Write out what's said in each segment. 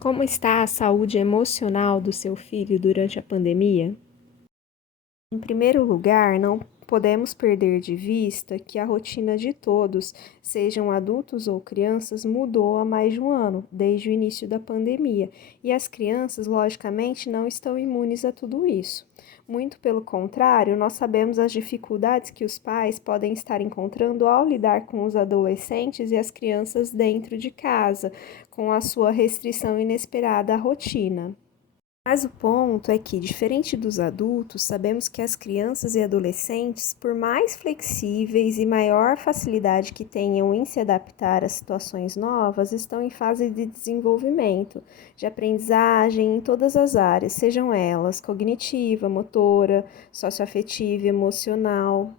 Como está a saúde emocional do seu filho durante a pandemia? Em primeiro lugar, não podemos perder de vista que a rotina de todos, sejam adultos ou crianças, mudou há mais de um ano, desde o início da pandemia, e as crianças, logicamente, não estão imunes a tudo isso. Muito pelo contrário, nós sabemos as dificuldades que os pais podem estar encontrando ao lidar com os adolescentes e as crianças dentro de casa, com a sua restrição inesperada à rotina. Mas o ponto é que, diferente dos adultos, sabemos que as crianças e adolescentes, por mais flexíveis e maior facilidade que tenham em se adaptar a situações novas, estão em fase de desenvolvimento, de aprendizagem em todas as áreas, sejam elas cognitiva, motora, socioafetiva, emocional.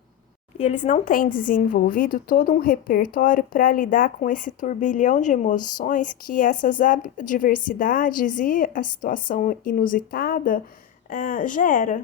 E eles não têm desenvolvido todo um repertório para lidar com esse turbilhão de emoções que essas adversidades e a situação inusitada gera.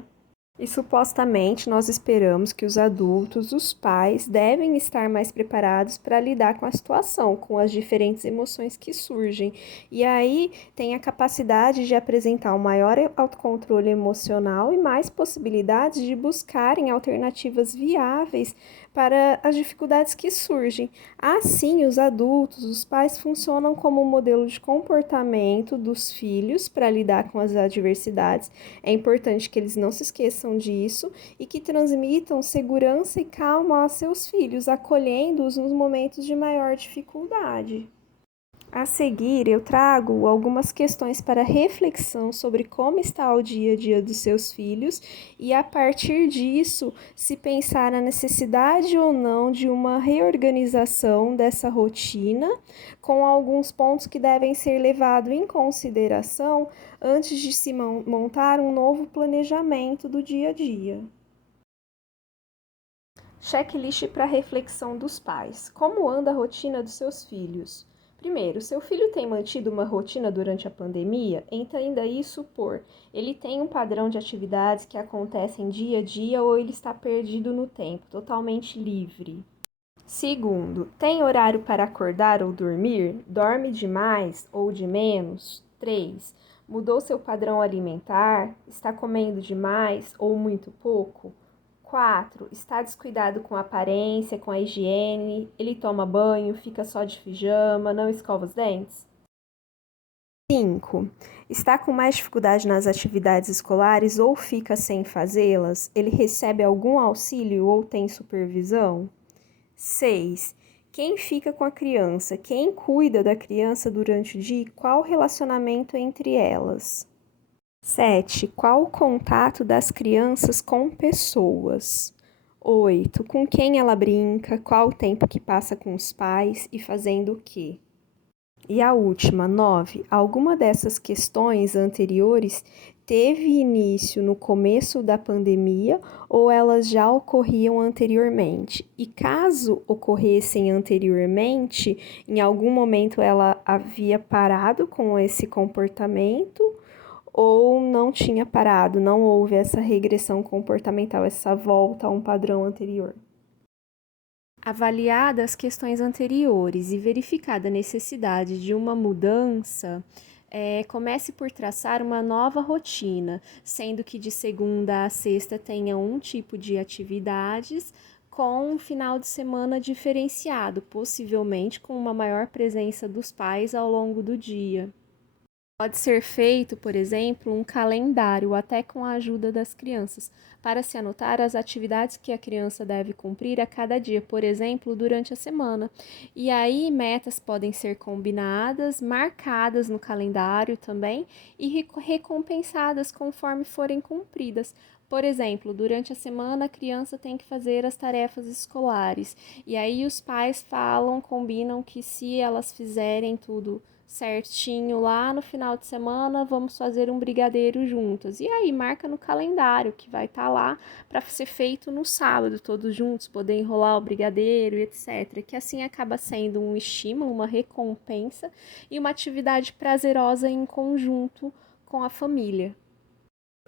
E supostamente nós esperamos que os adultos, os pais, devem estar mais preparados para lidar com a situação, com as diferentes emoções que surgem. E aí tem a capacidade de apresentar um maior autocontrole emocional e mais possibilidades de buscarem alternativas viáveis para as dificuldades que surgem. Assim, os adultos, os pais funcionam como um modelo de comportamento dos filhos para lidar com as adversidades. É importante que eles não se esqueçam disso e que transmitam segurança e calma a seus filhos, acolhendo-os nos momentos de maior dificuldade. A seguir, eu trago algumas questões para reflexão sobre como está o dia a dia dos seus filhos e, a partir disso, se pensar na necessidade ou não de uma reorganização dessa rotina, com alguns pontos que devem ser levados em consideração antes de se montar um novo planejamento do dia a dia. Checklist para reflexão dos pais. Como anda a rotina dos seus filhos? Primeiro, seu filho tem mantido uma rotina durante a pandemia? Entenda isso por ele tem um padrão de atividades que acontecem dia a dia ou ele está perdido no tempo, totalmente livre. Segundo, tem horário para acordar ou dormir? Dorme demais ou de menos? 3. Mudou seu padrão alimentar? Está comendo demais ou muito pouco? 4. Está descuidado com a aparência, com a higiene? Ele toma banho, fica só de pijama, não escova os dentes? 5. Está com mais dificuldade nas atividades escolares ou fica sem fazê-las? Ele recebe algum auxílio ou tem supervisão? 6. Quem fica com a criança? Quem cuida da criança durante o dia e qual o relacionamento entre elas? 7. Qual o contato das crianças com pessoas? 8. Com quem ela brinca? Qual o tempo que passa com os pais e fazendo o quê? E a última, 9. Alguma dessas questões anteriores teve início no começo da pandemia ou elas já ocorriam anteriormente? E caso ocorressem anteriormente, em algum momento ela havia parado com esse comportamento ou não tinha parado, não houve essa regressão comportamental, essa volta a um padrão anterior? Avaliadas as questões anteriores e verificada a necessidade de uma mudança, comece por traçar uma nova rotina, sendo que de segunda a sexta tenha um tipo de atividades com um final de semana diferenciado, possivelmente com uma maior presença dos pais ao longo do dia. Pode ser feito, por exemplo, um calendário, até com a ajuda das crianças, para se anotar as atividades que a criança deve cumprir a cada dia, por exemplo, durante a semana. E aí, metas podem ser combinadas, marcadas no calendário também e recompensadas conforme forem cumpridas. Por exemplo, durante a semana a criança tem que fazer as tarefas escolares, e aí os pais falam, combinam que se elas fizerem tudo certinho lá no final de semana, vamos fazer um brigadeiro juntas. E aí marca no calendário que vai estar lá para ser feito no sábado, todos juntos, poder enrolar o brigadeiro e etc. Que assim acaba sendo um estímulo, uma recompensa e uma atividade prazerosa em conjunto com a família.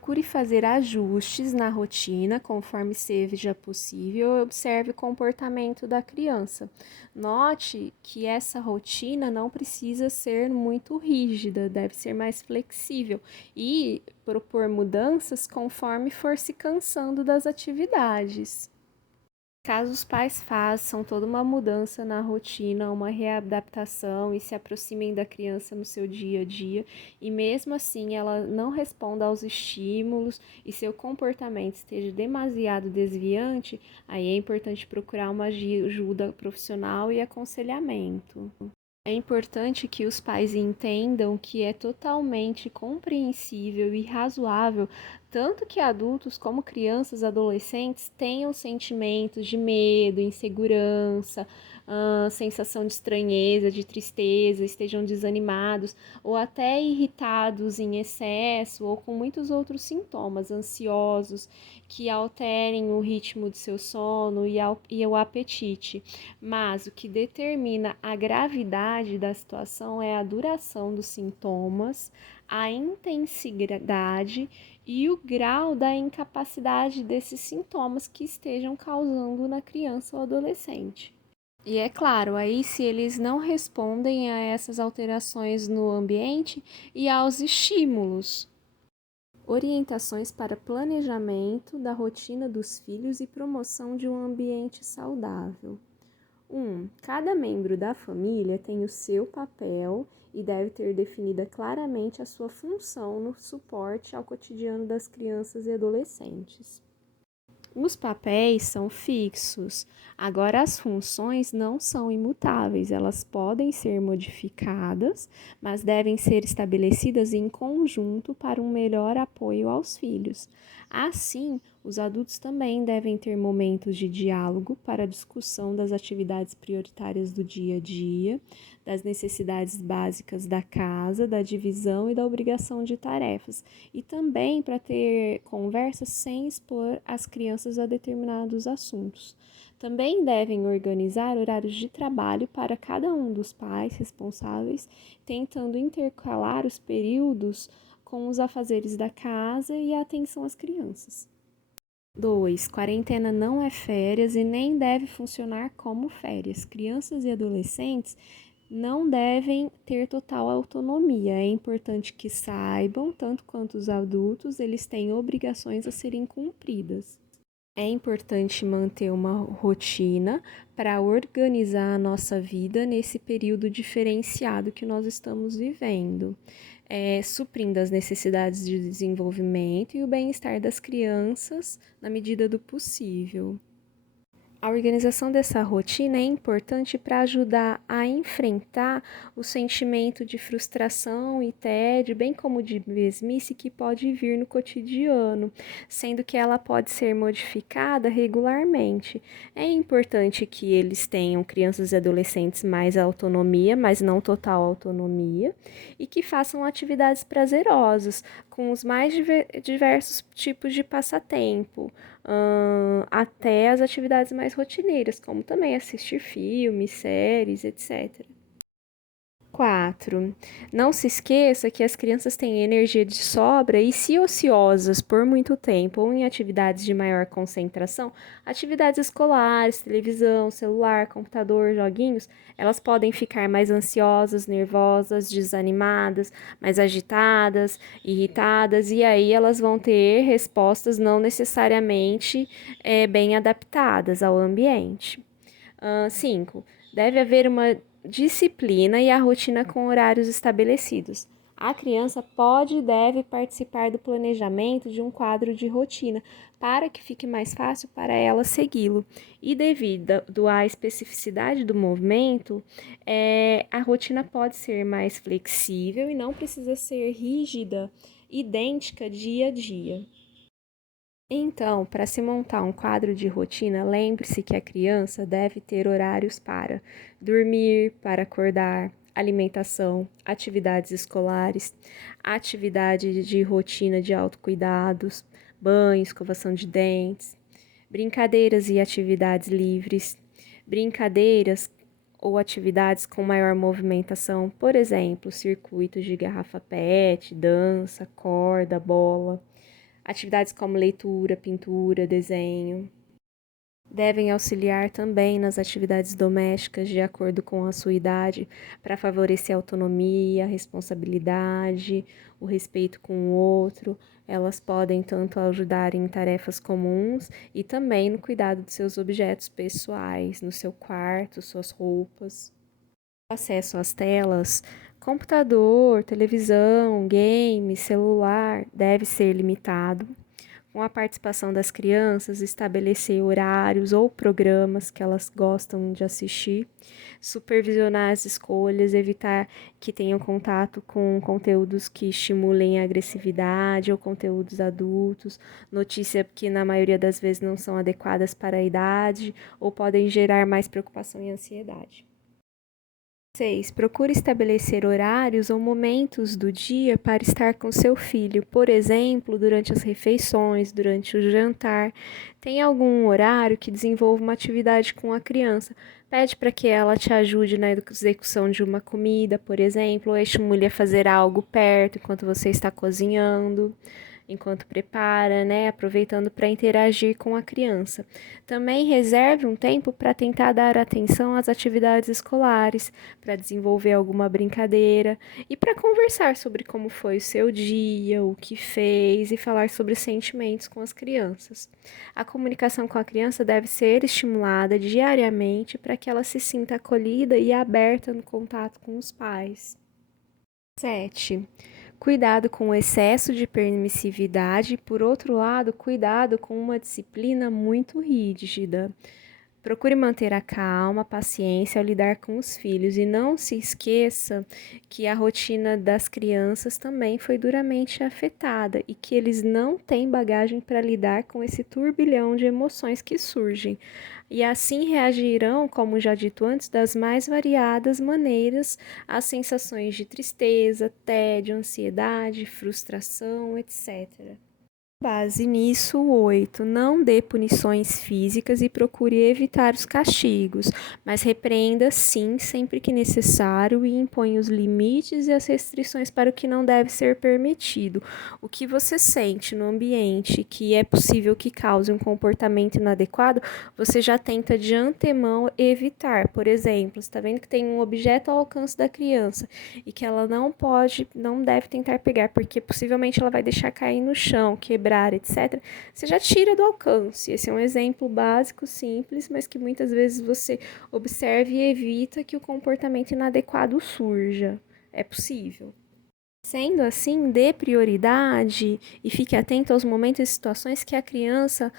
procure fazer ajustes na rotina conforme seja possível e observe o comportamento da criança. Note que essa rotina não precisa ser muito rígida, deve ser mais flexível e propor mudanças conforme for se cansando das atividades. Caso os pais façam toda uma mudança na rotina, uma readaptação e se aproximem da criança no seu dia a dia, e mesmo assim ela não responda aos estímulos e seu comportamento esteja demasiado desviante, aí é importante procurar uma ajuda profissional e aconselhamento. É importante que os pais entendam que é totalmente compreensível e razoável tanto que adultos como crianças e adolescentes tenham sentimentos de medo, insegurança, sensação de estranheza, de tristeza, estejam desanimados ou até irritados em excesso ou com muitos outros sintomas, ansiosos, que alterem o ritmo de seu sono e o apetite. Mas o que determina a gravidade da situação é a duração dos sintomas, a intensidade e o grau da incapacidade desses sintomas que estejam causando na criança ou adolescente. E é claro, aí se eles não respondem a essas alterações no ambiente e aos estímulos. Orientações para planejamento da rotina dos filhos e promoção de um ambiente saudável. 1. Cada membro da família tem o seu papel e deve ter definida claramente a sua função no suporte ao cotidiano das crianças e adolescentes. Os papéis são fixos, agora as funções não são imutáveis, elas podem ser modificadas, mas devem ser estabelecidas em conjunto para um melhor apoio aos filhos. Assim, os adultos também devem ter momentos de diálogo para a discussão das atividades prioritárias do dia a dia, das necessidades básicas da casa, da divisão e da obrigação de tarefas, e também para ter conversas sem expor as crianças a determinados assuntos. Também devem organizar horários de trabalho para cada um dos pais responsáveis, tentando intercalar os períodos com os afazeres da casa e a atenção às crianças. 2. Quarentena não é férias e nem deve funcionar como férias. Crianças e adolescentes não devem ter total autonomia. É importante que saibam, tanto quanto os adultos, eles têm obrigações a serem cumpridas. É importante manter uma rotina para organizar a nossa vida nesse período diferenciado que nós estamos vivendo, suprindo as necessidades de desenvolvimento e o bem-estar das crianças na medida do possível. A organização dessa rotina é importante para ajudar a enfrentar o sentimento de frustração e tédio, bem como de mesmice que pode vir no cotidiano, sendo que ela pode ser modificada regularmente. É importante que eles tenham, crianças e adolescentes, mais autonomia, mas não total autonomia, e que façam atividades prazerosas, com os mais diversos tipos de passatempo, até as atividades mais rotineiras, como também assistir filmes, séries, etc. 4. Não se esqueça que as crianças têm energia de sobra e, se ociosas por muito tempo ou em atividades de maior concentração, atividades escolares, televisão, celular, computador, joguinhos, elas podem ficar mais ansiosas, nervosas, desanimadas, mais agitadas, irritadas, e aí elas vão ter respostas não necessariamente bem adaptadas ao ambiente. 5. Deve haver uma disciplina e a rotina com horários estabelecidos. A criança pode e deve participar do planejamento de um quadro de rotina para que fique mais fácil para ela segui-lo. E devido à especificidade do movimento, a rotina pode ser mais flexível e não precisa ser rígida, idêntica dia a dia. Então, para se montar um quadro de rotina, lembre-se que a criança deve ter horários para dormir, para acordar, alimentação, atividades escolares, atividade de rotina de autocuidados, banho, escovação de dentes, brincadeiras e atividades livres, brincadeiras ou atividades com maior movimentação, por exemplo, circuitos de garrafa PET, dança, corda, bola. Atividades como leitura, pintura, desenho. Devem auxiliar também nas atividades domésticas de acordo com a sua idade, para favorecer a autonomia, a responsabilidade, o respeito com o outro. Elas podem tanto ajudar em tarefas comuns e também no cuidado de seus objetos pessoais, no seu quarto, suas roupas. O acesso às telas, computador, televisão, games, celular, deve ser limitado com a participação das crianças, estabelecer horários ou programas que elas gostam de assistir, supervisionar as escolhas, evitar que tenham contato com conteúdos que estimulem a agressividade ou conteúdos adultos, notícias que na maioria das vezes não são adequadas para a idade ou podem gerar mais preocupação e ansiedade. 6. Procure estabelecer horários ou momentos do dia para estar com seu filho, por exemplo, durante as refeições, durante o jantar. Tem algum horário que desenvolva uma atividade com a criança? Pede para que ela te ajude na execução de uma comida, por exemplo, ou estimule a fazer algo perto enquanto você está cozinhando, enquanto prepara, né? Aproveitando para interagir com a criança. Também reserve um tempo para tentar dar atenção às atividades escolares, para desenvolver alguma brincadeira e para conversar sobre como foi o seu dia, o que fez e falar sobre sentimentos com as crianças. A comunicação com a criança deve ser estimulada diariamente para que ela se sinta acolhida e aberta no contato com os pais. 7. Cuidado com o excesso de permissividade, por outro lado, cuidado com uma disciplina muito rígida. Procure manter a calma, a paciência ao lidar com os filhos e não se esqueça que a rotina das crianças também foi duramente afetada e que eles não têm bagagem para lidar com esse turbilhão de emoções que surgem. E assim reagirão, como já dito antes, das mais variadas maneiras às sensações de tristeza, tédio, ansiedade, frustração, etc. Base nisso, 8. Não dê punições físicas e procure evitar os castigos, mas repreenda sim sempre que necessário e imponha os limites e as restrições para o que não deve ser permitido. O que você sente no ambiente que é possível que cause um comportamento inadequado, você já tenta de antemão evitar. Por exemplo, está vendo que tem um objeto ao alcance da criança e que ela não deve tentar pegar, porque possivelmente ela vai deixar cair no chão, quebrar, etc., você já tira do alcance. Esse é um exemplo básico, simples, mas que muitas vezes você observa e evita que o comportamento inadequado surja. É possível. Sendo assim, dê prioridade e fique atento aos momentos e situações que a criança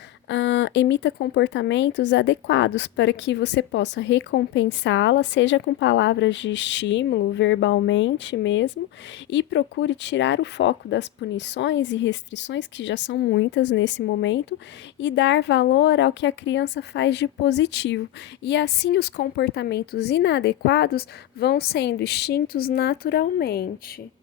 emita comportamentos adequados para que você possa recompensá-la, seja com palavras de estímulo, verbalmente mesmo, e procure tirar o foco das punições e restrições, que já são muitas nesse momento, e dar valor ao que a criança faz de positivo. E assim os comportamentos inadequados vão sendo extintos naturalmente.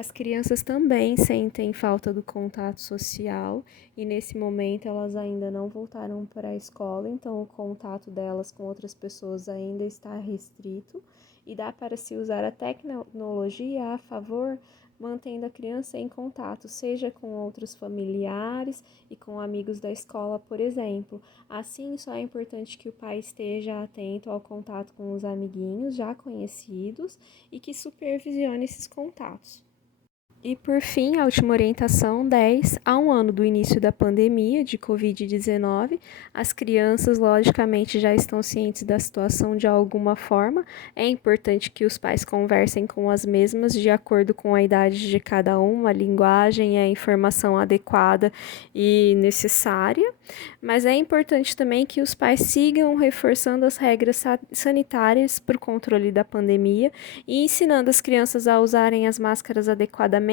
As crianças também sentem falta do contato social e nesse momento elas ainda não voltaram para a escola, então o contato delas com outras pessoas ainda está restrito e dá para se usar a tecnologia a favor, mantendo a criança em contato, seja com outros familiares e com amigos da escola, por exemplo. Assim, só é importante que o pai esteja atento ao contato com os amiguinhos já conhecidos e que supervisione esses contatos. E por fim, a última orientação 10, a um ano do início da pandemia de Covid-19, as crianças logicamente já estão cientes da situação de alguma forma. É importante que os pais conversem com as mesmas de acordo com a idade de cada um, a linguagem e a informação adequada e necessária. Mas é importante também que os pais sigam reforçando as regras sanitárias para o controle da pandemia e ensinando as crianças a usarem as máscaras adequadamente,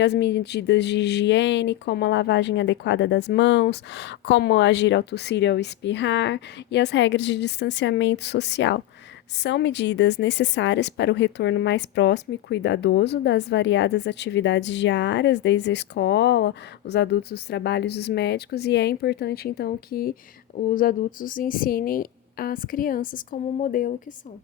as medidas de higiene, como a lavagem adequada das mãos, como agir ao tossir e ao espirrar, e as regras de distanciamento social. São medidas necessárias para o retorno mais próximo e cuidadoso das variadas atividades diárias, desde a escola, os adultos, os trabalhos, os médicos, e é importante então que os adultos ensinem as crianças como modelo que são.